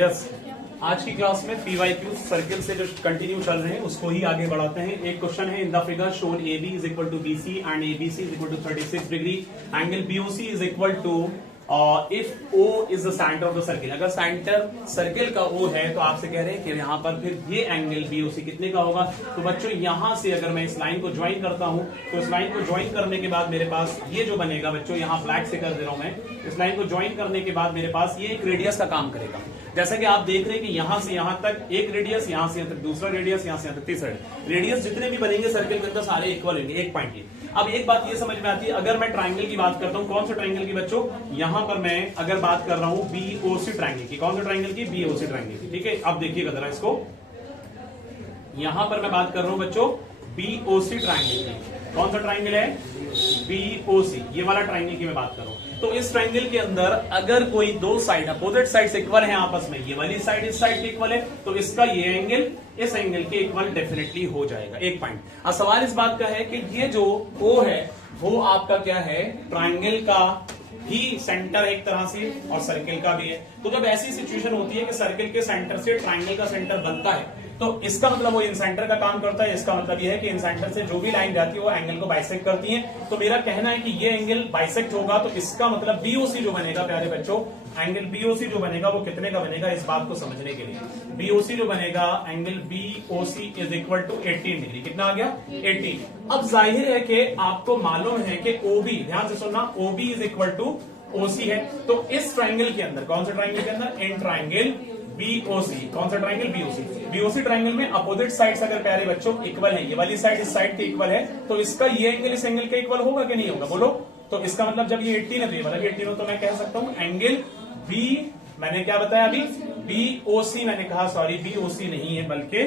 Yes, आज की class में पीवाईक्यू सर्किल से जो कंटिन्यू चल रहे हैं उसको ही आगे बढ़ाते हैं। एक क्वेश्चन है, in the figure shown A B is equal to B C and A B C is equal to 36 degree, angle BOC is equal to if O is the centre of the circle. अगर centre circle का O है तो आपसे कह रहे हैं कि यहाँ पर फिर ये एंगल बीओसी कितने का होगा। तो बच्चों यहां से अगर मैं इस लाइन को ज्वाइन करता हूं तो इस लाइन को ज्वाइन करने के बाद मेरे पास ये जो बनेगा, बच्चों यहाँ ब्लैक से कर दे रहा हूं मैं, इस लाइन को ज्वाइन करने के बाद मेरे पास ये एक रेडियस का काम करेगा। जैसा कि आप देख रहे हैं कि यहां से यहां तक एक रेडियस, यहां से यहां तक दूसरा रेडियस, यहां से यहां तक तीसरा रेडियस, जितने भी बनेंगे सर्किल के अंदर सारे इक्वल होंगे एक पॉइंट की। अब एक बात ये समझ में आती है, अगर मैं ट्राइंगल की बात करता हूं, कौन सा ट्राइंगल की बच्चों, यहां पर मैं अगर बात कर रहा हूं बीओसी ट्राइंगल की, कौन सा ट्राइंगल की, बीओसी ट्राइंगल की, ठीक है। अब देखिएगा जरा इसको, यहां पर मैं बात कर रहा हूं बच्चों बीओसी ट्राइंगल की। कौन सा ट्राइंगल है, बीओसी, ये वाला ट्राइंगल की मैं बात कर रहा हूं। तो इस ट्राइंगल के अंदर अगर कोई दो साइड अपोजिट साइड इक्वल है आपस में, ये वाली साइड इस साइड के इक्वल है, तो इसका ये एंगल इस एंगल के इक्वल डेफिनेटली हो जाएगा, एक पॉइंट। अब सवाल इस बात का है कि ये जो ओ है वो आपका क्या है, ट्राइंगल का ही सेंटर एक तरह से और सर्किल का भी है। तो जब ऐसी सिचुएशन होती है कि सर्किल के सेंटर से ट्राइंगल का सेंटर बनता है, तो इसका मतलब वो इन सेंटर का काम करता है। इसका मतलब ये है कि इन सेंटर से जो भी लाइन जाती है वो एंगल को बाइसेक्ट करती है। तो मेरा कहना है कि ये एंगल बाइसेक्ट होगा, तो इसका मतलब बीओसी जो बनेगा प्यारे बच्चों, एंगल बीओसी जो बनेगा वो कितने का बनेगा, इस बात को समझने के लिए बीओसी जो बनेगा, angle BOC is equal to 18 degree. कितना आ गया, 18। अब जाहिर है कि आपको मालूम है कि ओबी, ध्यान से सुनना, ओबी इज इक्वल टू ओसी है। तो इस ट्राइंगल के अंदर, कौन सा ट्राइंगल के अंदर, इन ट्राइंगल बीओसी, कौन सा ट्राइंगल, बीओसी। बीओसी ट्राइंगल में अपोजिट साइड्स अगर प्यारे बच्चों इक्वल है, ये वाली साइड इस साइड के इक्वल है, तो इसका ये एंगल इस एंगल के इक्वल होगा कि नहीं होगा, बोलो। तो इसका मतलब जब ये 18 है तो ये वाला भी 18 हो, तो मैं कह सकता हूं एंगल बी, मैंने क्या बताया अभी, बीओसी मैंने कहा, सॉरी बीओसी नहीं है बल्कि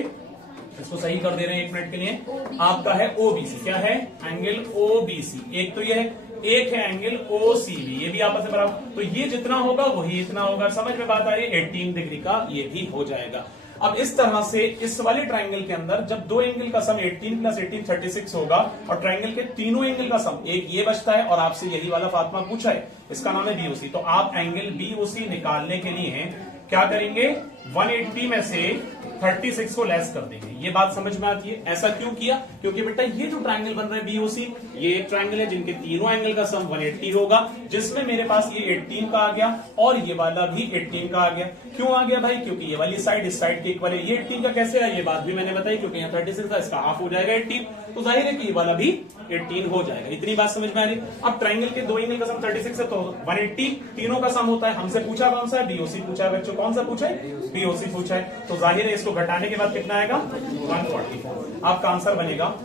इसको सही कर दे रहे हैं एक मिनट के लिए, आपका है ओबीसी। क्या है, एंगल ओबीसी। एक तो ये है, एक है एंगल ओसीबी, ये भी आपस में बराबर। तो ये जितना होगा वही इतना होगा, समझ में बात आ रही है, 18 डिग्री का ये भी हो जाएगा। अब इस तरह से इस वाले ट्राइंगल के अंदर जब दो एंगल का सम 18 प्लस 18 36 होगा और ट्राइंगल के तीनों एंगल का सम एक ये बचता है और आपसे यही वाला फातिमा पूछा है, इसका नाम है बीओसी। तो आप एंगल बीओसी निकालने के लिए क्या करेंगे, 180 में से 36 को लेस कर देंगे। ये बात समझ में आती है। ऐसा क्यों किया, क्योंकि बेटा ये जो ट्राइंगल बन रहा है बीओसी, ये एक ट्राइंगल है जिनके तीनों एंगल का सम 180 होगा, जिसमें मेरे पास ये 18 का आ गया और ये वाला भी 18 का आ गया। क्यों आ गया भाई, क्योंकि ये वाली साइड इस साइड के इक्वल है। ये 18 का कैसे है, ये बात भी मैंने बताई, क्योंकि यहाँ 36 था, इसका हाफ हो जाएगा 18, तो जाहिर है कि ये वाला भी 18 हो जाएगा। इतनी बात समझ में आ रही। अब ट्राइंगल के दो एंगल का सम 36 है, तो 180 तीनों का सम होता है। हमसे पूछा कौन सा है, बीओसी पूछा है बच्चों। कौन सा पूछा है, बीओसी पूछा है। तो जाहिर है इसको घटाने के बाद कितना आएगा, 144। आपका आंसर बनेगा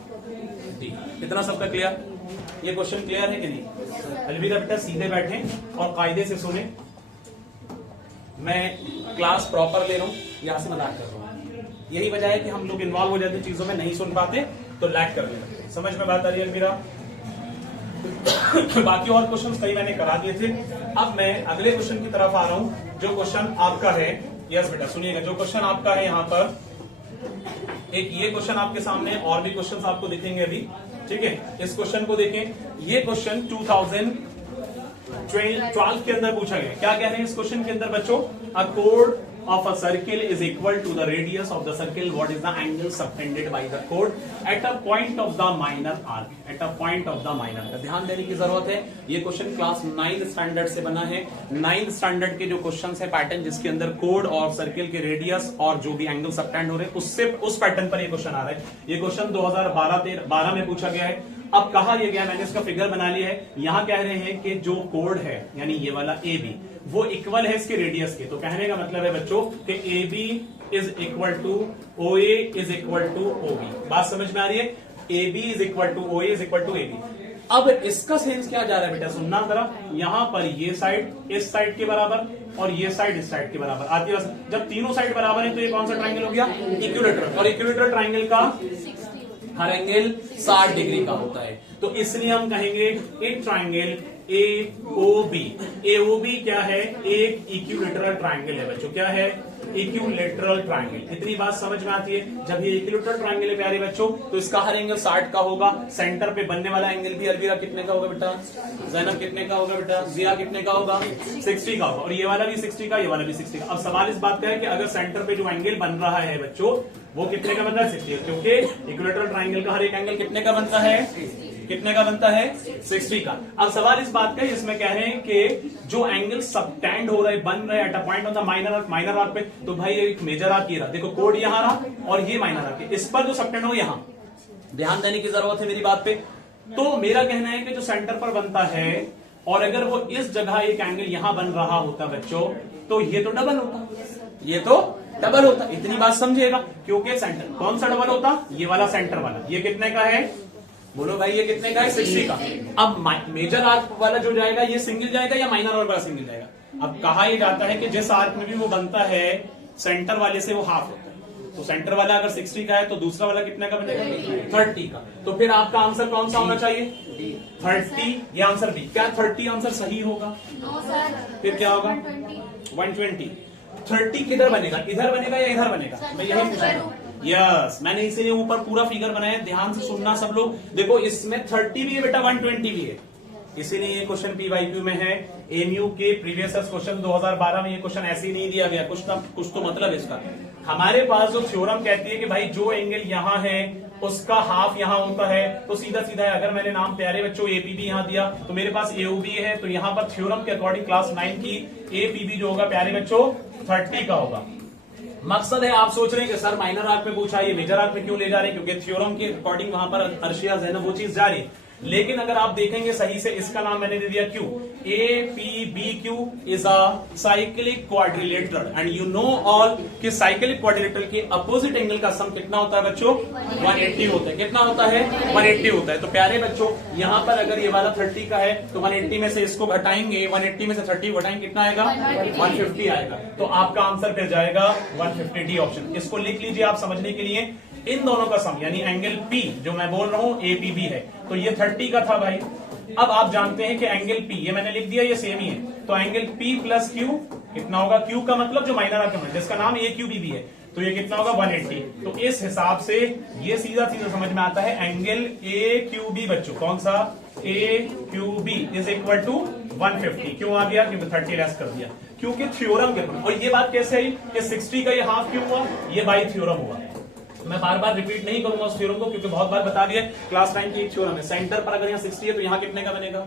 डी। कितना सबका क्लियर, ये क्वेश्चन क्लियर है कि नहीं। अलविदा बेटा, सीधे बैठे और कायदे से सुने। मैं क्लास प्रॉपर ले रहा हूं, यहां से मजाक कर रहा हूं। यही वजह है कि हम लोग इन्वॉल्व हो जाते चीजों में, नहीं सुन पाते तो लैग करने लगते हैं। समझ में बात आ रही है अलविदा। बाकी और क्वेश्चन कई मैंने करा दिए थे। अब मैं अगले क्वेश्चन की तरफ आ रहा हूं। जो क्वेश्चन आपका है, यस बेटा सुनिएगा, जो क्वेश्चन आपका है यहाँ पर, एक ये क्वेश्चन आपके सामने, और भी क्वेश्चंस आपको दिखेंगे अभी, ठीक है। इस क्वेश्चन को देखें, ये क्वेश्चन 2012 के अंदर पूछा गया। क्या कह रहे हैं इस क्वेश्चन के अंदर बच्चों, अ chord of a circle is equal to the radius of the circle. What is the angle subtended by the chord at a point of the minor arc? At a point of the minor arc. ध्यान देने की जरूरत है। ये question class 9 standard से बना है। 9 standard के जो क्वेश्चन है पैटर्न, जिसके अंदर कोड और सर्किल के रेडियस और जो भी एंगल सबटेंड हो रहे हैं, उससे उस पैटर्न पर ये क्वेश्चन आ रहा है। ये क्वेश्चन 2012 में पूछा गया है। अब कहा यह गया, मैंने इसका फिगर बना लिया है। यहां कह रहे हैं कि जो कोड है, यानी ये वाला ए बी, वो इक्वल है इसके रेडियस के। तो कहने का मतलब है बच्चों कि A B is equal to O A is equal to O B. बात समझ में आ रही है, A B is equal to O A is equal to A B. अब इसका सेंस क्या जा रहा है बेटा, सुनना जरा। यहां पर ये साइड इस साइड के बराबर और ये साइड इस साइड के बराबर आती है। जब तीनों साइड बराबर है तो ये कौन सा ट्राइंगल हो गया, इक्विलेटरल। और इक्विलेटरल ट्राइंगल का हर एंगल 60 डिग्री का होता है। तो इसलिए हम कहेंगे in triangle A O B. A O B क्या है, एक इक्विलेटरल ट्राइंगल है बच्चों। क्या है, इक्विलैटरल ट्रायंगल। इतनी बात समझ में आती है। जब ये इक्विलैटरल ट्रायंगल है प्यारे बच्चों, तो इसका हर एंगल 60 का होगा। सेंटर पे बनने वाला एंगल भी अलविरा कितने का होगा बेटा? जैनब कितने का होगा बेटा? जिया कितने का होगा? 60 का होगा। और ये वाला भी 60 का, ये वाला भी 60 का। अब सवाल इस बात का है कि अगर सेंटर पे जो एंगल बन रहा है बच्चों, वो कितने का बन रहा है? 60। क्योंकि इक्विलैटरल ट्रायंगल का हर एक एंगल कितने का बनता है? कितने का बनता है? 60 का। अब सवाल इस बात का है, इसमें कह रहे हैं कि जो एंगल सबटेंड हो रहे बन रहे at a point on the minor arc पे, तो भाई एक मेजर आर्क ये रहा, देखो कोड यहां रहा और ये माइनर आर्क, इस पर जो सबटेंड हो यहां ध्यान देने की जरूरत है मेरी बात पे। तो मेरा कहना है कि जो सेंटर पर बनता है और अगर वो इस जगह एक एंगल यहां बन रहा होता बच्चों, तो ये तो डबल होता, ये तो डबल होता। इतनी बात समझिएगा, क्योंकि सेंटर कौन सा डबल होता? ये वाला सेंटर वाला। ये कितने का है? बोलो भाई, ये कितने का है? 60 का। अब मेजर आर्क वाला जो जाएगा ये सिंगल जाएगा या माइनर आर्क वाला सिंगल जाएगा? अब कहा यह जाता है कि जिस आर्क में भी वो बनता है सेंटर वाले से वो हाफ होता है। तो सेंटर वाला अगर 60 का है तो दूसरा वाला कितने का बनेगा? 30 का। तो फिर आपका आंसर कौन सा होना चाहिए? 30। ये आंसर बी। क्या 30 आंसर सही होगा? फिर क्या होगा? 120। 30 किधर बनेगा? इधर बनेगा या इधर बनेगा? मैं यही पूछूंगा। यस, मैंने इसीलिए ऊपर पूरा फिगर बनाया। ध्यान से सुनना सब लोग। देखो इसमें 30 भी है बेटा, 120 भी है। इसीलिए ये क्वेश्चन पीवाईक्यू में है। एमयू के प्रीवियस क्वेश्चन 2012 में ये क्वेश्चन ऐसे ही नहीं दिया गया। कुछ तो मतलब इसका। हमारे पास जो थ्योरम कहती है कि भाई जो एंगल यहां है उसका हाफ यहां होता है, तो सीधा सीधा है। अगर मैंने नाम प्यारे बच्चों एपीबी यहां दिया, तो मेरे पास एओबी है, तो यहां पर थ्योरम के अकॉर्डिंग क्लास 9 की एपीबी जो होगा प्यारे बच्चों 30 का होगा। मकसद है, आप सोच रहे हैं कि सर माइनर आर्क में पूछा, ये मेजर आर्क में क्यों ले जा रहे हैं? क्योंकि थ्योरम के अकॉर्डिंग वहां पर अर्शिया जैनब वो चीज जा रही है। लेकिन अगर आप देखेंगे सही से, इसका नाम मैंने दे दिया Q. APBQ is a cyclic quadrilateral and you know all कि साइक्लिक क्वाड्रिलेटरल के अपोजिट एंगल का सम कितना होता है बच्चों? 180 होता है। कितना होता है? 180 होता है। तो प्यारे बच्चों यहां पर अगर ये वाला 30 का है तो 180 में से इसको घटाएंगे, 180 में से 30 घटाएंगे, कितना आएगा? 150 आएगा। तो आपका आंसर फिर जाएगा 150 डी ऑप्शन। इसको लिख लीजिए आप समझने के लिए। इन दोनों का सम यानी एंगल P जो मैं बोल रहा हूं APB है, तो ये 30 का था भाई। अब आप जानते हैं कि एंगल P, ये मैंने लिख दिया, ये सेम ही है। तो एंगल P प्लस Q कितना होगा? Q का मतलब जो माइनर आर्क है जिसका नाम AQB है, तो ये कितना होगा? 180। तो इस हिसाब से ये सीधा सीधा समझ में आता है एंगल AQB बच्चों। कौन सा? AQB is equal to 150। क्यों आ गया? क्योंकि 30 लेस कर दिया, क्योंकि थ्योरम के। और ये बात कैसे आई कि 60 का ये हाफ क्यों हुआ? ये बाई थ्योरम हुआ। मैं बार बार रिपीट नहीं करूंगा उस थ्योरम को, क्योंकि बहुत बार बता दिया। क्लास 9 की एक थ्योरम है, सेंटर पर अगर यहाँ 60 है तो यहाँ कितने का बनेगा?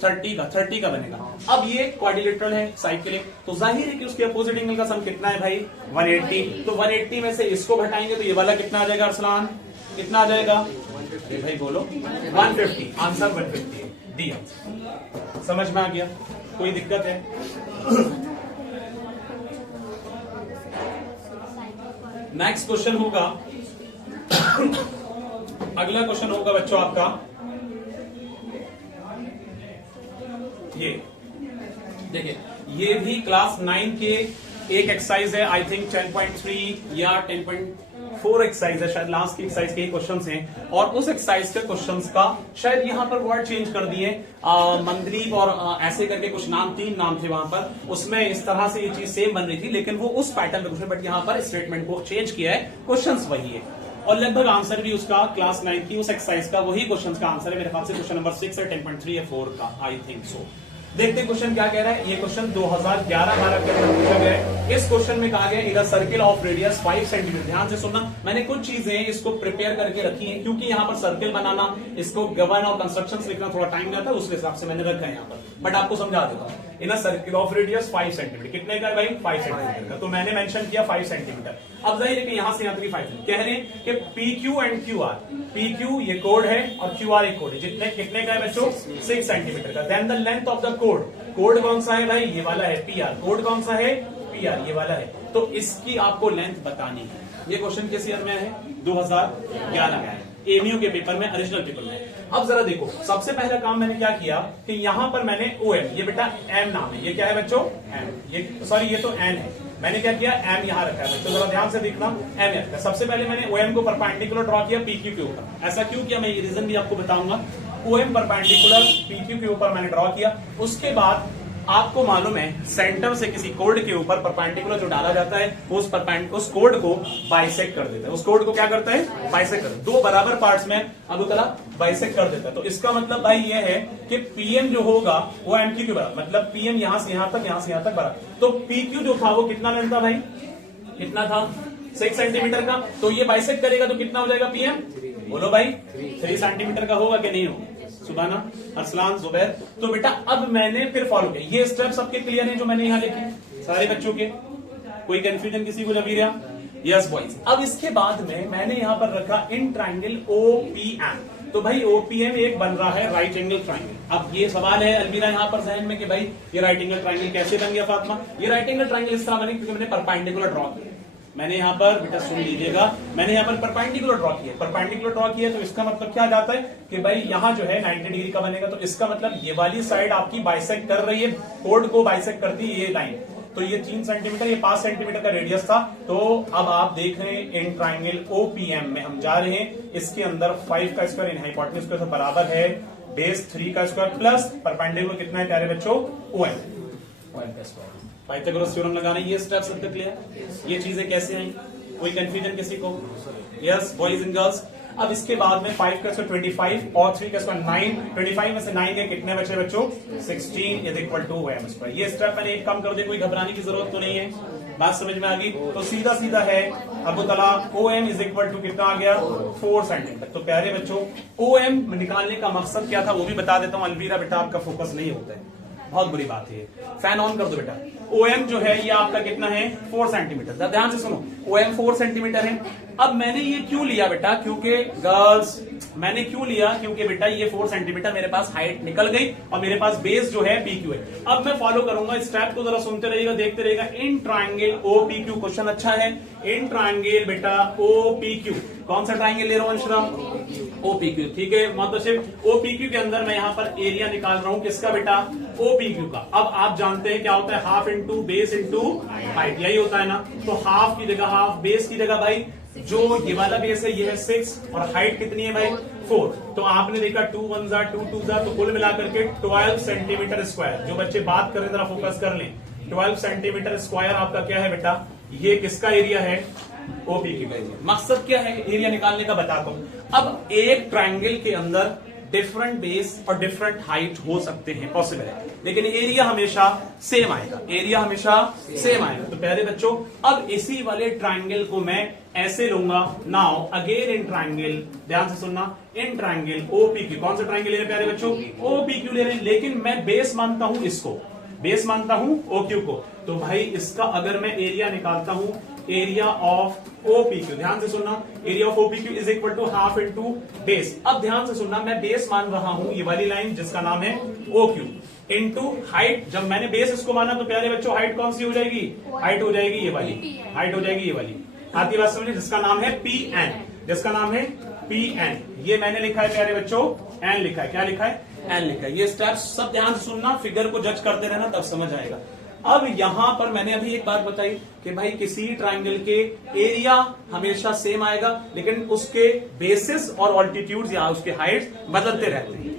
30 का बनेगा। अब ये क्वाड्रिलेटरल है साइक्लिक, तो जाहिर है कि उसके अपोजिट एंगल का सम कितना है भाई? 180। तो 180 में से इसको घटाएंगे तो ये वाला कितना आ जाएगा अरसलान? कितना आ जाएगा भाई? बोलो 150। आंसर 150 है। डी समझ में आ गया? कोई दिक्कत है? नेक्स्ट क्वेश्चन होगा अगला क्वेश्चन होगा बच्चों आपका ये देखिए, ये भी क्लास 9 के एक एक्सरसाइज है। आई थिंक 10.3 या 10.4 एक्सरसाइज है, शायद लास्ट की एक्सरसाइज के क्वेश्चंस हैं। और उस एक्सरसाइज के क्वेश्चंस का शायद यहां पर वर्ड चेंज कर दिए, मंदलीप और ऐसे करके कुछ नाम, 3 नाम थे वहां पर। उसमें इस तरह से ये चीज सेम बन रही थी, लेकिन वो उस पैटर्न में, बट यहां पर स्टेटमेंट को चेंज किया है। क्वेश्चंस वही है और लगभग आंसर भी उसका क्लास 9 की उस एक्सरसाइज का वही क्वेश्चंस का आंसर है। मेरे ख्याल से क्वेश्चन नंबर 6 है, 10.3 या 4 का, आई थिंक सो। देखते क्वेश्चन क्या कह रहा है। ये क्वेश्चन 2011-12 के अंदर पूछा गया है। इस क्वेश्चन में कहा गया इधर सर्किल ऑफ रेडियस 5 सेंटीमीटर। ध्यान से सुनना, मैंने कुछ चीजें इसको प्रिपेयर करके रखी हैं, क्योंकि यहाँ पर सर्किल बनाना, इसको गवर्न और कंस्ट्रक्शन लिखना थोड़ा टाइम जाता है, उस हिसाब से मैंने रखा है यहाँ पर। बट आपको समझा देता हूँ। इन सर्किल ऑफ रेडियस 5 सेंटीमीटर, कितने का है भाई? 5 सेंटीमीटर का। तो मैंने मेंशन किया 5 सेंटीमीटर। अब जाहिर है कि यहां से यहां तक 5 कह रहे हैं कि PQ एंड QR, PQ ये कोड है और QR एक कोड है। जितने कितने का है बच्चों? 6 सेंटीमीटर का। Then the length of the code, code कौन सा है भाई? ये वाला है PR। कोड कौन सा है? PR, ये वाला है। तो इसकी आपको लेंथ बतानी है। ये क्वेश्चन किस ईयर में है? 2011 में है, एमयू के पेपर में, ओरिजिनल पेपर में। अब जरा देखो, सबसे पहला काम मैंने क्या किया कि यहां पर मैंने OM, ये बेटा M नाम है, ये क्या है बच्चों? M, ये सॉरी ये तो N है। मैंने क्या किया? M यहां रखा है बच्चों, जरा ध्यान से देखना। M रखा है। सबसे पहले मैंने OM को परपेंडिकुलर ड्रॉ किया PQ के ऊपर। ऐसा क्यों किया, मैं ये रीजन भी आपको बताऊंगा। OM परपेंडिकुलर PQ के ऊपर मैंने ड्रॉ किया। उसके बाद आपको मालूम है सेंटर से किसी कोड के ऊपर परपेंडिकुलर जो डाला जाता है उस कोड को बाइसेक्ट कर देता है। उस कोड को क्या करता है? बाइसेक्ट कर, दो बराबर पार्ट्स में अब तरह बाइसेक्ट कर देता है। तो इसका मतलब भाई ये है कि पीएम जो होगा वो एमक्यू के बराबर, मतलब पीएम यहां से यहां तक, यहां से यहां तक बराबर। तो पीक्यू जो था वो कितना लेंथ था भाई? कितना था? 6 सेंटीमीटर का। तो ये बाइसेक्ट करेगा तो कितना हो जाएगा पीएम? बोलो भाई 3 सेंटीमीटर का होगा कि नहीं होगा? सुबाना, अरसलान, जुबैर। तो बेटा अब मैंने फिर फॉलो किया, ये स्टेप सबके क्लियर हैं जो मैंने यहां लिखे सारे बच्चों के? कोई कंफ्यूजन किसी को लगी रहा? Yes boys. अब इसके बाद में मैंने यहां पर रखा इन ट्राइंगल ओपीएम। तो भाई ओपीएम एक बन रहा है राइट एंगल ट्राइंगल। अब ये सवाल है अलमीरा यहां पर जहन में कि भाई ये राइट एंगल ट्राइंगल कैसे बन गया फातिमा? ये राइट एंगल ट्राइंगल इस तरह बने क्योंकि मैंने परपेंडिकुलर ड्रॉ किया। मैंने यहां पर बेटा सुन लीजिएगा, मैंने यहां पर परपेंडिकुलर ड्रॉ किया। परपेंडिकुलर ड्रॉ किया तो इसका मतलब क्या जाता है कि भाई यहां जो है 90 डिग्री का बनेगा। तो इसका मतलब ये वाली साइड आपकी बाइसेक्ट कर रही है, कोड को बाइसेक्ट करती है ये लाइन। तो ये 3 सेंटीमीटर, ये 5 सेंटीमीटर का रेडियस था। तो अब आप देख रहे हैं इन ट्राइंगल ओपीएम में हम जा रहे हैं। इसके अंदर 5 का स्क्वायर इन हाइपोटेन्यूज के बराबर है बेस 3 का स्क्वायर प्लस परपेंडिकुलर कितना है प्यारे बच्चों? OM का स्क्वायर। पाइथागोरस थ्योरम लगाना। ये स्टेप सब तक क्लियर? ये चीजें कैसे आई? कोई कंफ्यूजन किसी को? Yes boys and girls. अब इसके बाद में 5 का स्क्वायर 25 और 3 का स्क्वायर 9। 25 में से 9 के कितने बचे बच्चों? 16 is equal to OM square. ये स्टेप मैंने एक कम कर दिया, कोई घबराने की जरूरत तो नहीं है। बात समझ में आ गई? तो सीधा सीधा है अब तला OM इज इक्वल टू कितना आ गया? 4 सेंटीमीटर। तो प्यारे बच्चों OM निकालने का मकसद क्या था वो भी बता देता हूं। अलवीरा बेटा आपका फोकस नहीं होता है, बहुत बुरी बात है। फैन ऑन कर दो बेटा। OM जो है ये आपका कितना है? 4 सेंटीमीटर। ध्यान से सुनो, OM 4 सेंटीमीटर है। अब मैंने ये क्यों लिया बेटा? क्योंकि गर्ल्स मैंने क्यों लिया? क्योंकि बेटा ये 4 सेंटीमीटर मेरे पास हाइट निकल गई और मेरे पास बेस जो है PQ है। अब मैं फॉलो करूंगा स्टेप को, जरा सुनते रहिएगा, देखते रहिएगा। इन ट्राइंगल OPQ क्वेश्चन अच्छा है। इन ट्राइंगल बेटा OPQ, कौन सा ट्राइंगल ले रहा हूं अंशरा? OPQ। ठीक है मतलब OPQ के अंदर मैं यहां पर एरिया निकाल रहा हूं किसका बेटा? OPQ का। अब आप जानते हैं क्या होता है? Half into base into height, यही होता है ना। तो हाफ की जगह हाफ, बेस की जगह भाई जो ये वाला बेस है ये है 6 और हाइट कितनी है भाई? 4। तो आपने देखा 2 1 जा 2 2 जा, तो कुल मिलाकर के 12 सेंटीमीटर स्क्वायर। जो बच्चे बात कर रहे हैं जरा फोकस कर लें। 12 सेंटीमीटर स्क्वायर आपका क्या है बेटा? ये किसका एरिया है? OPQ का एरिया। मकसद क्या है एरिया निकालने का बताता हूं। अब एक ट्राइंगल के अंदर डिफरेंट बेस और डिफरेंट हाइट हो सकते हैं, पॉसिबल है, लेकिन एरिया हमेशा सेम आएगा। एरिया हमेशा सेम आएगा। तो प्यारे बच्चों अब इसी वाले ट्राइंगल को मैं ऐसे लूंगा। नाउ अगेन इन ट्राइंगल, ध्यान से सुनना, इन ट्राइंगल OPQ। कौन सा ट्राइंगल ले रहे हैं प्यारे बच्चों? OPQ ले रहे हैं, लेकिन मैं बेस मानता हूं इसको, बेस मानता हूं OQ को। तो भाई इसका अगर मैं एरिया निकालता हूं, एरिया ऑफ OPQ, ध्यान से सुनना, area of OPQ is equal to half into base. अब ध्यान से सुनना, मैं बेस मान रहा हूं ये वाली लाइन जिसका नाम है OQ इंटू हाइट। जब मैंने बेस इसको माना तो प्यारे बच्चों हाइट कौन सी हो जाएगी? हाइट हो जाएगी ये वाली, हाइट हो जाएगी ये वाली। आती बात समझिए, जिसका नाम है PN, जिसका नाम है PN। ये मैंने लिखा है प्यारे बच्चों N लिखा है। क्या लिखा है? N लिखा है। ये स्टेप्स सब ध्यान से सुनना, फिगर को जज करते रहना तब समझ आएगा। अब यहां पर मैंने अभी एक बात बताई कि भाई किसी ट्राइंगल के एरिया हमेशा सेम आएगा, लेकिन उसके बेसिस और ऑल्टीट्यूड या उसके हाइट बदलते रहते हैं।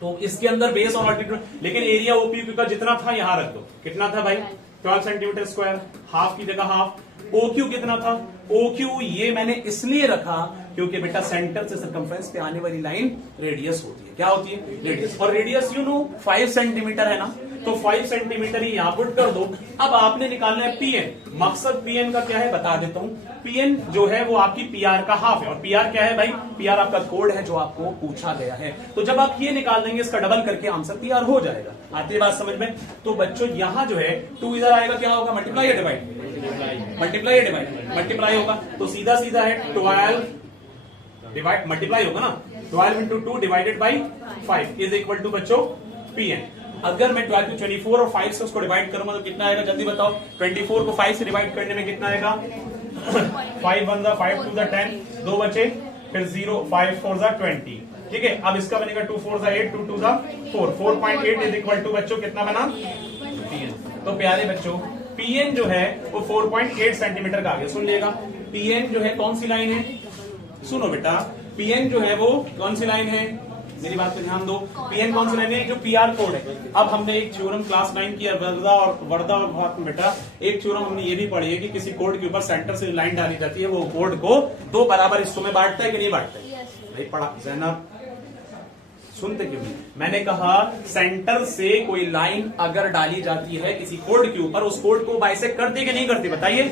तो इसके अंदर बेस और ऑल्टीट्यूड, लेकिन एरिया OPQ का जितना था यहां रख दो। कितना था भाई? 12 सेंटीमीटर स्क्वायर। हाफ की जगह हाफ। OQ कितना था? OQ ये मैंने इसलिए रखा क्योंकि बेटा सेंटर से सर्कमफ्रेंस पे आने वाली लाइन रेडियस होती है। क्या होती है? रेडियस। और रेडियस यू नो 5 सेंटीमीटर है ना, तो 5 सेंटीमीटर ही यहां पुट कर दो। अब आपने निकालना है PN। मकसद PN का क्या है बता देता हूं। PN जो है वो आपकी PR का हाफ है। और PR क्या है भाई? PR आपका कोड है जो आपको पूछा गया है। तो जब आप ये निकाल देंगे इसका डबल करके आंसर PR हो जाएगा। आती है बात समझ में? तो बच्चों यहां जो है 2 इधर आएगा, क्या होगा? मल्टीप्लाई या डिवाइड? मल्टीप्लाई या डिवाइड? मल्टीप्लाई होगा। तो सीधा सीधा है 12 डिवाइड मल्टीप्लाई होगा ना, 12 into 2 divided by 5 is equal to बच्चों PN। अगर मैं 12 को 24 और 5 से उसको डिवाइड करूंगा तो कितना आएगा? जल्दी बताओ। 24 को 5 से डिवाइड करने में कितना आएगा? 5 1 5 2 10, 2 बचे, फिर 0 5 4 20। ठीक है, अब इसका बनेगा 2 4 8 2 2 4 4.8 इज इक्वल टू बच्चों कितना बना? PN। तो प्यारे बच्चों PN जो है वो 4.8 सेंटीमीटर का आ गया। सुन लिएगा, PN जो है कौन सी लाइन है? सुनो बेटा, PN जो है वो कौन सी लाइन है? मेरी बात पे ध्यान दो। पीएन कौन से लेने, जो पीआर कोड है। अब हमने एक थ्योरम क्लास 9 की वर्दा और भात में बेटा एक थ्योरम हमने ये भी पढ़ी है कि किसी कोड के ऊपर सेंटर से लाइन डाली जाती है, वो कोड को दो बराबर हिस्सों में बांटता है कि नहीं बांटता है? नहीं पढ़ा जैनब, सुनते क्यों नहीं? मैंने कहा सेंटर से कोई लाइन अगर डाली जाती है किसी कोड के ऊपर, उस कोड को बाइसेक्ट करती है कि नहीं करती? बताइए।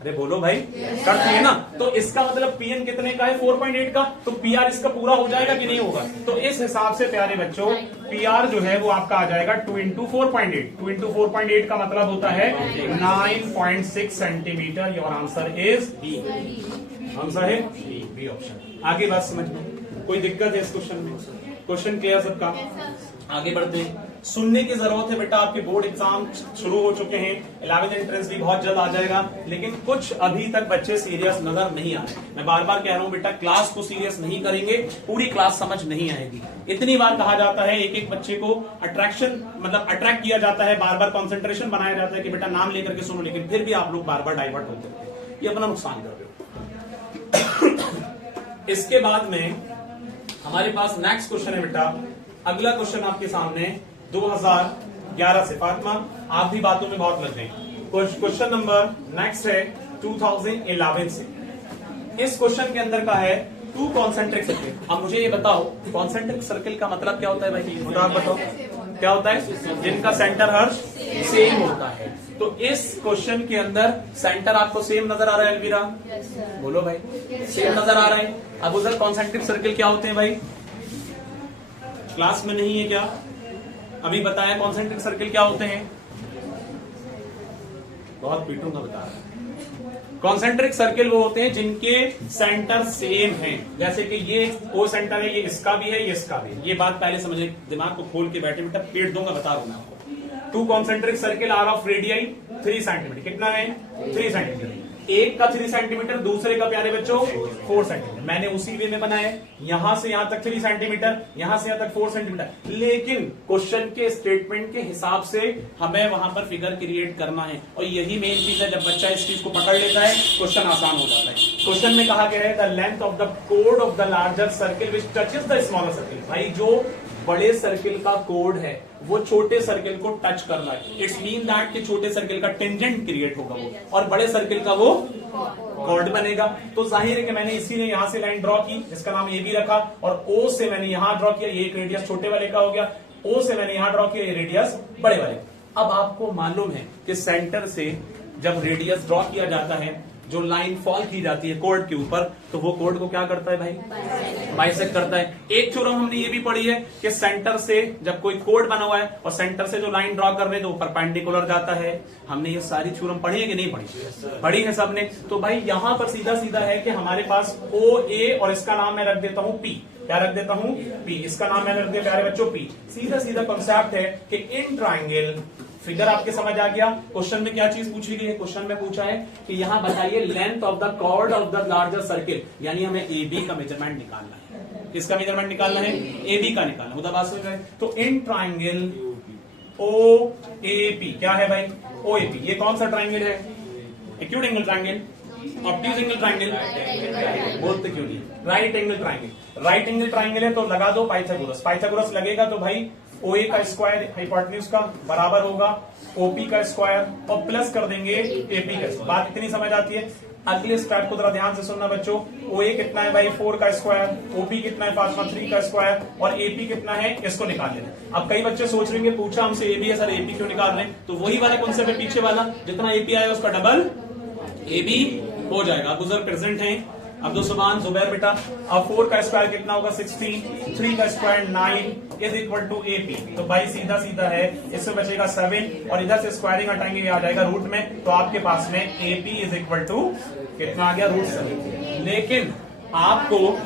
अरे बोलो भाई, करती है ना। तो इसका मतलब पीएन कितने का है? 4.8 का। तो पीआर इसका पूरा हो जाएगा कि नहीं होगा? तो इस हिसाब से प्यारे बच्चों पीआर जो है वो आपका आ जाएगा 2 इंटू 4.8। 2 इंटू 4.8 का मतलब होता है 9.6 centimetre. Your answer is B. Answer है बी ऑप्शन। आगे बात समझ में कोई दिक्कत है इस क्वेश्चन में? क्वेश्चन क्लियर सबका? आगे बढ़ते हैं। सुनने की जरूरत है बेटा, आपके बोर्ड एग्जाम शुरू हो चुके हैं, 11th एंट्रेंस भी बहुत जल्द आ जाएगा, लेकिन कुछ अभी तक बच्चे सीरियस नजर नहीं आ रहे। मैं बार बार कह रहा हूं बेटा, क्लास को सीरियस नहीं करेंगे, पूरी क्लास समझ नहीं आएगी। इतनी बार कहा जाता है, एक एक बच्चे को अट्रैक्शन मतलब अट्रैक्ट किया जाता है, बार बार कॉन्सेंट्रेशन बनाया जाता है कि बेटा नाम लेकर के सुनो, लेकिन फिर भी आप लोग बार बार डाइवर्ट होते हैं। ये अपना नुकसान कर रहे हो। इसके बाद में हमारे पास नेक्स्ट क्वेश्चन है बेटा। अगला क्वेश्चन आपके सामने 2011 से। फातिमा आप भी बातों में बहुत लग गए। क्वेश्चन नंबर नेक्स्ट है 2011 से। इस क्वेश्चन के अंदर का है 2 कॉन्सेंट्रिक सर्किल। अब मुझे ये बताओ, कॉन्सेंट्रिक सर्किल का मतलब क्या होता है भाई? आप बताओ क्या होता है? जिनका सेंटर हर सेम होता है। तो इस क्वेश्चन के अंदर सेंटर आपको सेम नजर आ रहा है अलवीरा? बोलो भाई, सेम नजर आ रहा है। अब उधर कॉन्सेंट्रिक सर्किल क्या होते हैं भाई? क्लास में नहीं है क्या? अभी बताया कॉन्सेंट्रिक सर्किल क्या होते हैं? बहुत पीटूंगा बता रहा। कॉन्सेंट्रिक सर्किल वो होते हैं जिनके सेंटर सेम हैं। जैसे कि ये ओ सेंटर है, ये इसका भी है, ये इसका भी है। ये बात पहले समझे, दिमाग को खोल के बैठे बेटा, पीट दूंगा बता रहा हूं मैं आपको। 2 concentric circle are of radii 3 centimetre. कितना है? 3 सेंटीमीटर। एक का 3 सेंटीमीटर, दूसरे का प्यारे बच्चों 4 सेंटीमीटर। मैंने उसी वे में बनाया, यहां से यहां तक 3 सेंटीमीटर, यहां से यहां तक 4 सेंटीमीटर। लेकिन क्वेश्चन के स्टेटमेंट के हिसाब से हमें वहां पर फिगर क्रिएट करना है, और यही मेन चीज है। जब बच्चा इस चीज को पकड़ लेता है, क्वेश्चन आसान हो जाता है। क्वेश्चन में कहा गया है the length of the code of the larger circle which touches the smaller circle. भाई जो बड़े सर्किल का कोड है वो छोटे सर्किल को टच कर रहा है। इट्स मीन दैट कि छोटे सर्किल का टेंजेंट क्रिएट होगा वो, और बड़े सर्किल का वो कॉर्ड बनेगा। तो जाहिर है कि मैंने इसीलिए यहां से लाइन ड्रॉ की, जिसका नाम ए बी रखा, और ओ से मैंने यहां ड्रॉ किया, ये एक रेडियस छोटे वाले का हो गया। ओ से मैंने यहां ड्रॉ किया, ये रेडियस बड़े वाले। अब आपको मालूम है कि सेंटर से जब रेडियस ड्रॉ किया जाता है, जो लाइन फॉल की जाती है कोड के ऊपर, तो वो कोड को क्या करता है भाई? बाइसेक्ट करता है। एक थ्योरम हमने ये भी पढ़ी है कि सेंटर से जब कोई कोड बना हुआ है और सेंटर से जो लाइन ड्रॉ कर रहे हैं तो वो परपेंडिकुलर जाता है। हमने ये सारी थ्योरम पढ़ी है कि नहीं पढ़ी? पढ़ी है सबने। तो भाई यहां पर सीधा सीधा है कि हमारे पास ओ ए, और इसका नाम मैं रख देता हूं पी। क्या रख देता हूं? पी। इसका नाम मैंने रख दिया प्यारे बच्चों पी। सीधा सीधा कॉन्सेप्ट है कि इन ट्राइंगल, फिगर आपके समझ आ गया। क्वेश्चन में क्या चीज पूछी गई है? क्वेश्चन में पूछा है कि यहां बताइए length of the chord of the larger circle, यानी हमें ए बी का मेजरमेंट निकालना है। किसका मेजरमेंट निकालना है? ए बी का निकालना। मुद्दा बात समझ रहे? तो in triangle O A P, क्या है भाई? ओ ए पी। ये कौन सा ट्राइंगल है? Acute angle triangle, obtuse angle triangle, बोलते क्यों नहीं? Right angle triangle. Right angle triangle है तो लगा दो पाइथागोरस। पाइथागोरस लगेगा तो भाई ओ ए का स्क्वायर हाइपोटेन्यूज का बराबर होगा ओपी का स्क्वायर, और प्लस कर देंगे एपी का। बात इतनी समझ आती है। अगले स्टेप को जरा ध्यान से सुनना बच्चों। ओ ए कितना है भाई? 4 का स्क्वायर, ओपी कितना है? 3 का स्क्वायर, और एपी कितना है? इसको निकाल लेना। अब कई बच्चे सोच रहे हैं पूछा हमसे एबी है सर, एपी क्यों निकाल रहे हैं? तो वही वाला कॉन्सेप्ट है पीछे वाला, जितना एपी आया उसका डबल एबी हो जाएगा। अब उधर प्रेजेंट है अब्दुल सुभान जुबैर बेटा। अब 4 का स्क्वायर कितना होगा? 16, 3 का square 9 is equal to AP. तो भाई सीधा सीधा है, इससे बचेगा 7, और इधर से स्क्वायरिंग हटाएंगे, ये आ जाएगा रूट में। तो आपके पास में एपी इज इक्वल टू कितना आ गया? रूट 7। लेकिन आपको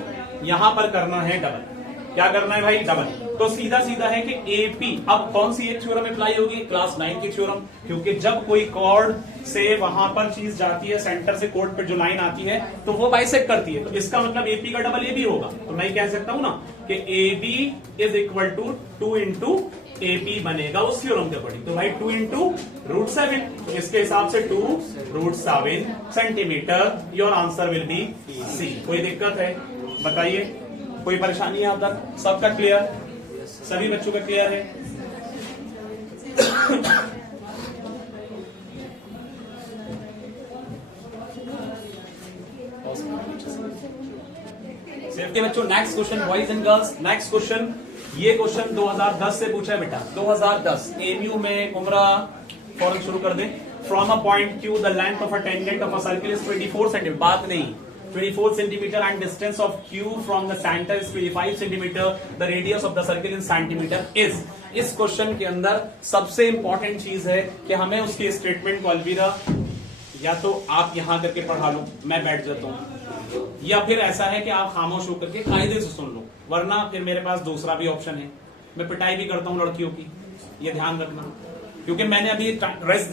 यहां पर करना है डबल। क्या करना है भाई? डबल। तो सीधा सीधा है कि एपी, अब कौन सी एक थ्योरम अप्लाई होगी? क्लास 9 की थ्योरम। क्योंकि जब कोई कॉर्ड से वहां पर चीज जाती है, सेंटर से कोड पे जो लाइन आती है तो वो बाइसेक्ट करती है, तो इसका मतलब एपी का डबल एबी होगा। तो मैं कह सकता हूं ना कि AB is equal to 2 into AP बनेगा उस थ्योरम के अकॉर्डिंग। तो भाई 2 इंटू रूट 7, तो इसके हिसाब से 2 root 7 centimetre. Your answer will be C. कोई दिक्कत है बताइए? कोई परेशानी है यहाँ तक? सबका क्लियर? सभी बच्चों का क्लियर है? सेफ्टी बच्चों। Next question boys and girls, next question, ये क्वेश्चन 2010 से पूछा है बेटा, 2010 एमयू में उमरा, फौरन शुरू कर दें। From a point Q the length of a tangent of a circle is 24 centimetre, बात नहीं, 24 centimetre and distance of Q from the centre is 25 centimetre, the radius of the circle in centimetre is. इस question के अंदर सबसे important चीज है कि हमें उसके स्टेटमेंट को अलविदा या तो आप यहां करके पढ़ा लो, मैं बैठ जाता हूं, या फिर ऐसा है कि आप खामोश होकर के कायदे से सुन लो, वरना फिर मेरे पास दूसरा भी ऑप्शन है, मैं पिटाई भी करता हूं लड़कियों की, ये ध्यान रखना। क्योंकि मैंने अभी रेस्ट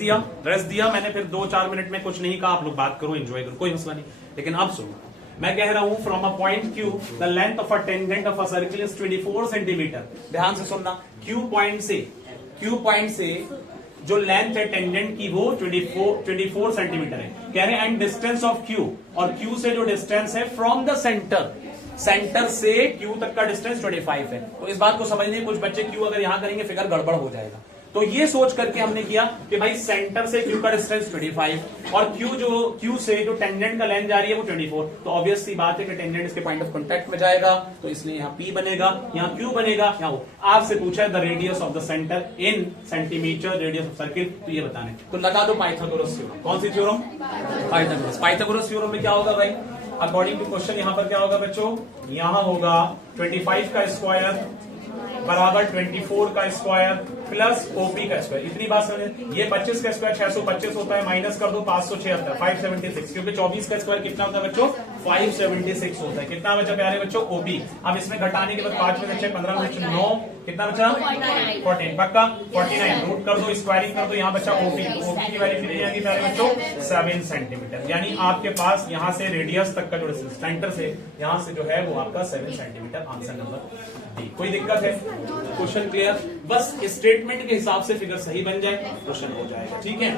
दिया मैंने, फिर 2-4 मिनट में कुछ नहीं कहा, आप लोग बात करो, एंजॉय करो, कोई मसला नहीं। लेकिन अब सुनो, मैं कह रहा हूं from a point Q the length of a tangent of a circle is 24 centimetre. ध्यान से सुनना, क्यू पॉइंट से जो लेंथ है टेंजेंट की वो 24 सेंटीमीटर है, कह रहे हैं। एंड डिस्टेंस ऑफ क्यू, और क्यू से जो डिस्टेंस है फ्रॉम द सेंटर से क्यू तक का डिस्टेंस 25 है। तो इस बात को समझने, कुछ बच्चे क्यू अगर यहां करेंगे फिगर गड़बड़ हो जाएगा, तो ये सोच करके हमने किया कि भाई सेंटर से क्यू का डिस्टेंस 25 और क्यू से जो टेंजेंट का लेंथ जा रही है वो 24, तो ऑब्वियस सी बात है कि टेंजेंट इसके पॉइंट ऑफ कांटेक्ट में जाएगा, तो इसलिए यहाँ P बनेगा, यहाँ Q बनेगा, यहाँ O। आपसे पूछा है the radius of the centre in centimetre radius of circle, तो ये बताने, तो लगा दो पाइथागोरस थ्योरम। कौन सी थ्योरम? पाइथागोरस थ्योरम में क्या होगा भाई, अकॉर्डिंग टू क्वेश्चन यहाँ पर क्या होगा बच्चों, यहाँ होगा 25 का स्क्वायर बराबर 24 का स्क्वायर प्लस ओपी का स्क्वायर। इतनी बात समझे, ये 25 का स्क्वायर 625 होता है, माइनस कर दो 576, 576, क्योंकि 24 का स्क्वायर कितना होता है बच्चों, 576 होता है। कितना बचा प्यारे बच्चों, ओपी। अब इसमें घटाने के बाद 5 में 6, 15 में 9, कितना बचा 14, पक्का 49, रूट कर दो, स्क्वायरिंग कर दो, यहाँ बचा ओपी। ओपी की वैल्यू कितनी आएगी प्यारे बच्चों, 7 सेंटीमीटर। यानी आपके पास यहाँ से रेडियस तक का जो सेंटर से यहाँ से जो है वो आपका 7 सेंटीमीटर। Answer number D. कोई दिक्कत है? Question clear? बस स्टेटमेंट के हिसाब से फिगर सही बन जाए, क्वेश्चन हो जाएगा, ठीक है।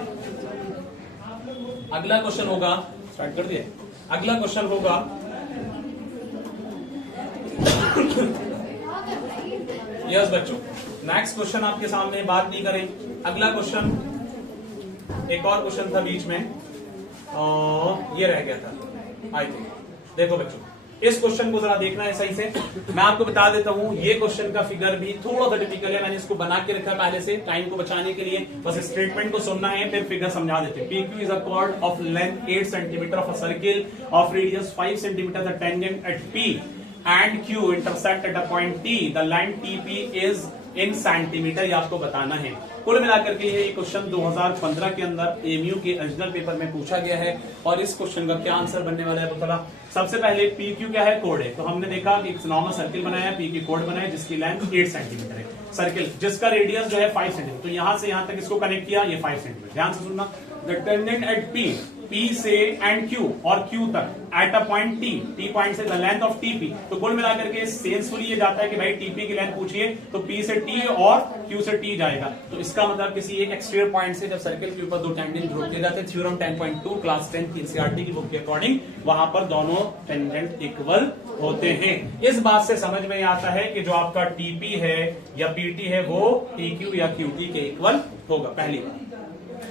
अगला क्वेश्चन होगा, स्टार्ट कर दिए, अगला क्वेश्चन होगा यस बच्चों, नेक्स्ट क्वेश्चन आपके सामने, बात नहीं करें। अगला क्वेश्चन, एक और क्वेश्चन था बीच में, ये रह गया था आई थिंक। देखो बच्चों, इस क्वेश्चन को जरा देखना है सही से। मैं आपको बता देता हूं, ये क्वेश्चन का फिगर भी थोड़ा सा टिपिकल है, मैंने इसको बना के रखा पहले से टाइम को बचाने के लिए। बस स्टेटमेंट को सुनना है, फिर फिगर समझा देते हैं। PQ is a cord of length 8 centimetre of a circle of radius 5 centimetre, the tangent at P and Q intersect at a point T, the length TP is in centimetre, ये आपको बताना है। कुल मिलाकर के ये क्वेश्चन 2015 के अंदर एमयू के ओरिजिनल पेपर में पूछा गया है, और इस क्वेश्चन का क्या आंसर बनने वाला है बताना। सबसे पहले PQ क्या है, कोड है, तो हमने देखा कि एक नॉर्मल सर्किल बनाया, PQ कोड बनाया जिसकी लेंथ 8 सेंटीमीटर है, सर्किल जिसका रेडियस जो है 5 सेंटीमीटर, तो यहां से यहां तक इसको कनेक्ट किया, ये 5 सेंटीमीटर। ध्यान से सुनना, द टेंजेंट एट P से एंड Q और Q तक at a point T point से द लेंथ ऑफ TP। तो कुल मिलाकर के सेंसफुली ये जाता है कि भाई TP की लेंथ पूछिए तो P से T और Q से T जाएगा। तो इसका मतलब किसी एक एक्सटीरियर पॉइंट से जब सर्किल के ऊपर दो टेंजेंट ड्रॉ किए जाते हैं, थ्योरम 10.2 क्लास 10 की NCERT की बुक के अकॉर्डिंग, वहां पर दोनों टेंजेंट इक्वल होते हैं। इस बात से समझ में आता है कि जो आपका TP है या PT है वो TQ या QT के इक्वल होगा, पहली बात।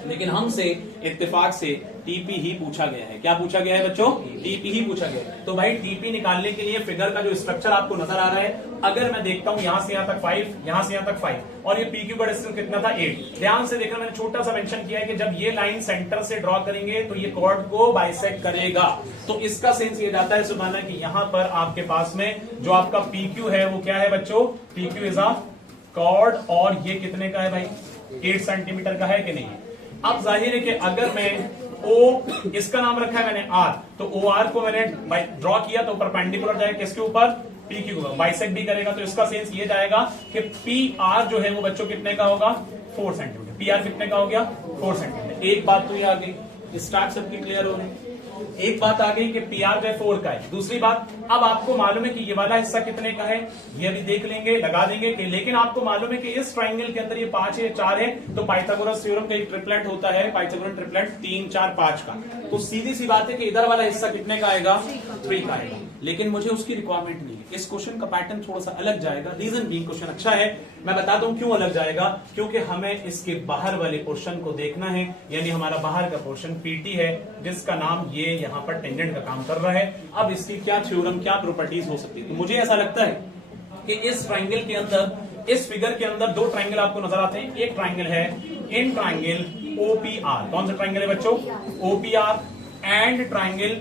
लेकिन हमसे इत्तेफाक से टीपी ही पूछा गया है। क्या पूछा गया है बच्चों? टीपी ही पूछा गया है। तो भाई टीपी निकालने के लिए फिगर का जो स्ट्रक्चर आपको नजर आ रहा है, अगर मैं देखता हूं यहां से यहां तक 5, यहां से यहां तक 5 और ये पीक्यू का डिस्टेंस कितना था 8। ध्यान से देखना, मैंने छोटा सा मेंशन किया है कि जब ये लाइन सेंटर से ड्रॉ करेंगे तो ये कॉर्ड को बाइसेक्ट करेगा। तो इसका सेंस ये जाता है सुभाना कि यहां पर आपके पास में जो आपका पीक्यू है वो क्या है बच्चों? पीक्यू इज अ कॉर्ड, और ये कितने का है भाई? 8 सेंटीमीटर का है कि नहीं? अब जाहिर है कि अगर मैं O, इसका नाम रखा है मैंने R, तो OR को मैंने ड्रॉ किया तो परपेंडिकुलर जाएगा किसके ऊपर? PQ के ऊपर, बाइसेक्ट भी करेगा। तो इसका सेंस ये जाएगा कि PR जो है वो बच्चों कितने का होगा? 4 सेंटीमीटर। PR कितने का हो गया? 4 सेंटीमीटर। एक बात तो ये आ गई, स्टार्ट सबकी क्लियर हो रही। एक बात आ गई कि PR जो है 4 का है। दूसरी बात, अब आपको मालूम है कि ये वाला हिस्सा कितने का है, ये भी देख लेंगे, लगा देंगे कि, लेकिन आपको मालूम है कि इस ट्राइंगल के अंदर ये 5 है, 4 है, तो पाइथागोरस थ्योरम का एक ट्रिपलेट होता है, पाइथागोरस ट्रिपलेट 3, 4, 5 का। तो सीधी सी बात है कि इधर वाला हिस्सा कितने का आएगा? 3 का आएगा। लेकिन मुझे उसकी रिक्वायरमेंट नहीं है। इस क्वेश्चन का पैटर्न थोड़ा सा अलग जाएगा। रीजन बीइंग क्वेश्चन अच्छा है, मैं बता दूं क्यों अलग जाएगा, क्योंकि हमें इसके बाहर वाले पोर्शन को देखना है, यानी हमारा बाहर का पोर्शन पीटी है जिसका नाम ये यहाँ पर टेंजेंट का काम कर रहा है। अब इसकी क्या थ्योरम, क्या प्रॉपर्टीज हो सकती है, तो मुझे ऐसा लगता है कि इस ट्राइंगल के अंदर, इस फिगर के अंदर दो ट्राइंगल आपको नजर आते हैं। एक ट्राइंगल है इन ट्राइंगल ओपीआर, कौन सा ट्राइंगल है बच्चों, ओपीआर, एंड ट्राइंगल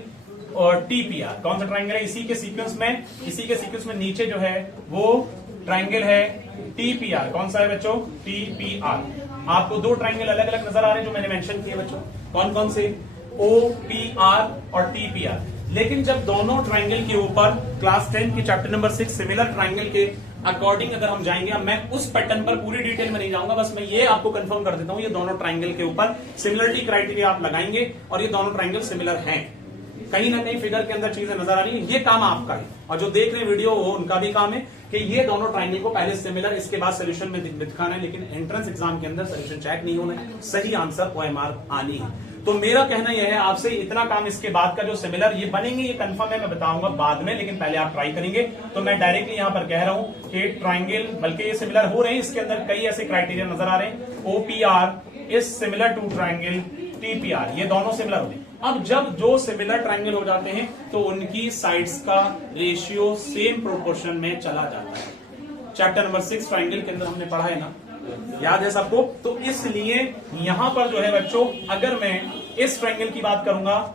और टीपीआर, कौन सा ट्राइंगल है, इसी के सीक्वेंस में नीचे जो है वो ट्राइंगल है टीपीआर, कौन सा है बच्चों, टीपीआर। आपको दो ट्राइंगल अलग अलग नजर आ रहे हैं जो मैंने मेंशन किए बच्चों, कौन कौन से, ओपीआर और टीपीआर। लेकिन जब दोनों ट्राइंगल के ऊपर क्लास 10 के चैप्टर नंबर 6 सिमिलर ट्राइंगल के अकॉर्डिंग अगर हम जाएंगे, मैं उस पैटर्न पर पूरी डिटेल में नहीं जाऊंगा, बस मैं ये आपको कंफर्म कर देता हूं, ये दोनों ट्राइंगल के ऊपर सिमिलरिटी क्राइटेरिया आप लगाएंगे और ये दोनों ट्राइंगल सिमिलर हैं। कहीं ना कहीं फिगर के अंदर चीजें नजर आ रही है, ये काम आपका है, और जो देख रहे हैं वीडियो वो उनका भी काम है कि ये दोनों ट्राइंगल को पहले सिमिलर, इसके बाद सोल्यूशन में दिखाना है। लेकिन एंट्रेंस एग्जाम के अंदर सोल्यूशन चेक नहीं होना है, सही आंसर OMR आनी है। तो मेरा कहना यह है आपसे, इतना काम इसके बाद का जो सिमिलर ये बनेंगे, ये कंफर्म है, मैं बताऊंगा बाद में, लेकिन पहले आप ट्राई करेंगे। तो मैं डायरेक्टली यहां पर कह रहा हूं कि ट्राइंगल, बल्कि ये सिमिलर हो रहे हैं, इसके अंदर कई ऐसे क्राइटेरिया नजर आ रहे हैं। OPR is similar to triangle TPR, ये दोनों सिमिलर होते हैं। अब जब जो सिमिलर ट्राइंगल हो जाते हैं तो उनकी साइड्स का रेशियो सेम प्रोपोर्शन में चला जाता है। चैप्टर नंबर 6 ट्राइंगल के अंदर हमने पढ़ा है ना, याद है सबको। तो इसलिए यहां पर जो है बच्चों, अगर मैं इस ट्राइंगल की बात करूंगा,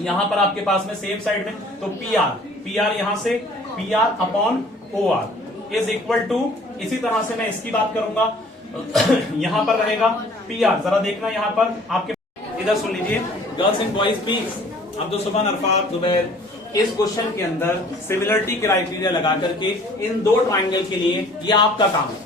यहां पर आपके पास में सेम साइड में, तो PR यहां से PR upon OR is equal to, इसी तरह से मैं इसकी बात करूंगा, यहां पर रहेगा PR। जरा देखना यहां पर आपके, इधर सुन लीजिए girls and boys please. Abdul सुभान, अरफात, जुबैर, इस क्वेश्चन के अंदर सिमिलरिटी क्राइटेरिया लगा करके इन दो ट्राइंगल के लिए ये आपका काम है।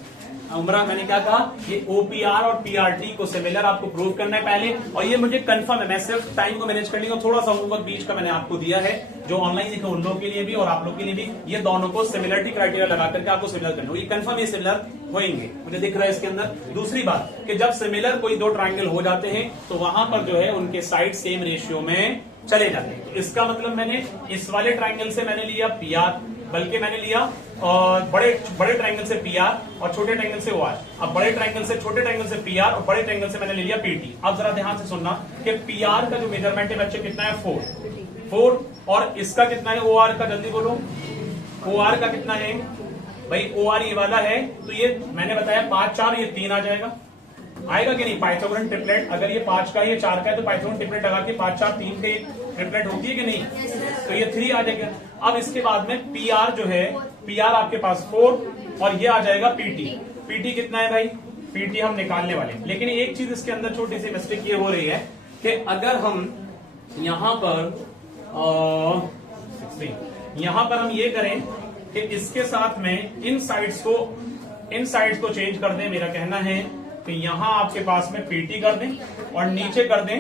उमरा, मैंने क्या कहा, ये OPR और PRT को सिमिलर आपको प्रूव करना है पहले, और ये मुझे कंफर्म है, मैं सिर्फ टाइम को मैनेज करने को थोड़ा सा होमवर्क बीच का मैंने आपको दिया है, जो ऑनलाइन सीखे उन लोगों के लिए भी और आप लोग के लिए भी। ये दोनों को सिमिलरिटी क्राइटेरिया लगा करके आपको सिमिलर करना, ये कंफर्म ये सिमिलर होंगे, मुझे दिख रहा है इसके अंदर। दूसरी बात कि जब सिमिलर कोई दो ट्राइंगल हो जाते हैं तो वहां पर जो है उनके साइड सेम रेशियो में चले जाते हैं। तो इसका मतलब मैंने इस वाले ट्राइंगल से मैंने लिया PR, बल्कि मैंने लिया और बड़े ट्राइंगल से PR और छोटे ट्राइंगल से OR। अब बड़े ट्राइंगल से, छोटे ट्राइंगल से PR और बड़े ट्राइंगल से मैंने ले लिया PT। अब जरा ध्यान से सुनना कि PR का जो मेजरमेंट है बच्चे कितना है, 4, और इसका कितना है OR का, जल्दी बोलो, OR का कितना है भाई, OR ये वाला है, तो ये मैंने बताया 5 4, ये 3 आ जाएगा, आएगा कि नहीं, पाइथागोरन ट्रिपलेट। अगर ये 5 का है, ये 4 का है, तो पाइथागोरन ट्रिपलेट लगा के 5 4 3 के ट्रिपलेट होती है कि नहीं, तो ये 3 आ जाएगा। अब इसके बाद में PR जो है, PR आपके पास 4 और ये आ जाएगा PT कितना है भाई, PT हम निकालने वाले। लेकिन एक चीज इसके अंदर छोटी सी मिस्टेक ये हो रही है कि अगर हम यहां पर हम ये करें कि इसके साथ में इन साइड्स को चेंज कर दें, मेरा कहना है कि यहां आपके पास में PT कर दें और नीचे कर दें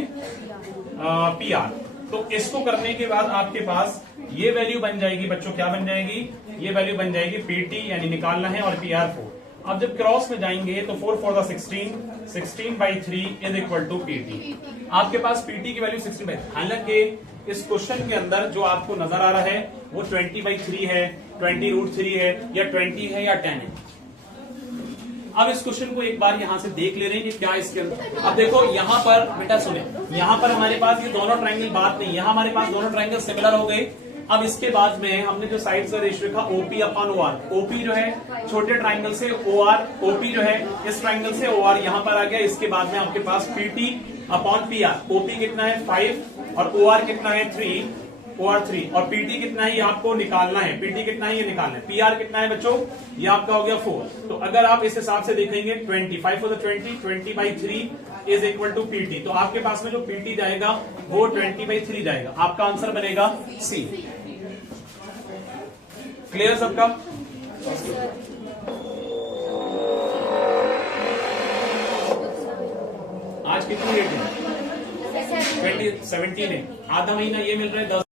PR। तो इसको करने के बाद आपके पास ये वैल्यू बन जाएगी बच्चों, क्या बन जाएगी, ये वैल्यू बन जाएगी PT, यानी निकालना है, और PR 4। अब जब क्रॉस में जाएंगे तो 4 4 16/3 इज इक्वल टू PT। आपके पास PT की वैल्यू 16/3, हालांकि इस क्वेश्चन के अंदर जो आपको नजर आ रहा है वो 20/3 है, 20√3 है, या 20 है, या 10 है। अब इस क्वेश्चन को एक बार यहां से देख ले रहे हैं कि क्या इसके अंदर। अब देखो यहां पर बेटा सुने, यहां पर हमारे पास ये दोनों ट्राइंगल, बात नहीं, यहां हमारे पास दोनों ट्राइंगल सिमिलर हो गए। अब इसके बाद में हमने जो साइड का रेशियो लिखा OP अपॉन OR, OP जो है छोटे ट्राइंगल से OR, OP जो है इस ट्राइंगल से OR यहां पर आ गया। इसके बाद में आपके पास PT अपॉन PR, OP कितना है 5 और OR कितना है 3, और PT कितना है ये आपको निकालना है, PT कितना है ये निकालना है, PR कितना है बच्चों, ये आपका हो गया 4। तो अगर आप इस हिसाब से देखेंगे 25 for the 20/3 is equal to PT, तो आपके पास में जो PT जाएगा वो 20/3 जाएगा। आपका आंसर बनेगा C। क्लियर सबका? आज कितनी डेट है, 17 है, आधा महीना ये मिल रहा है 10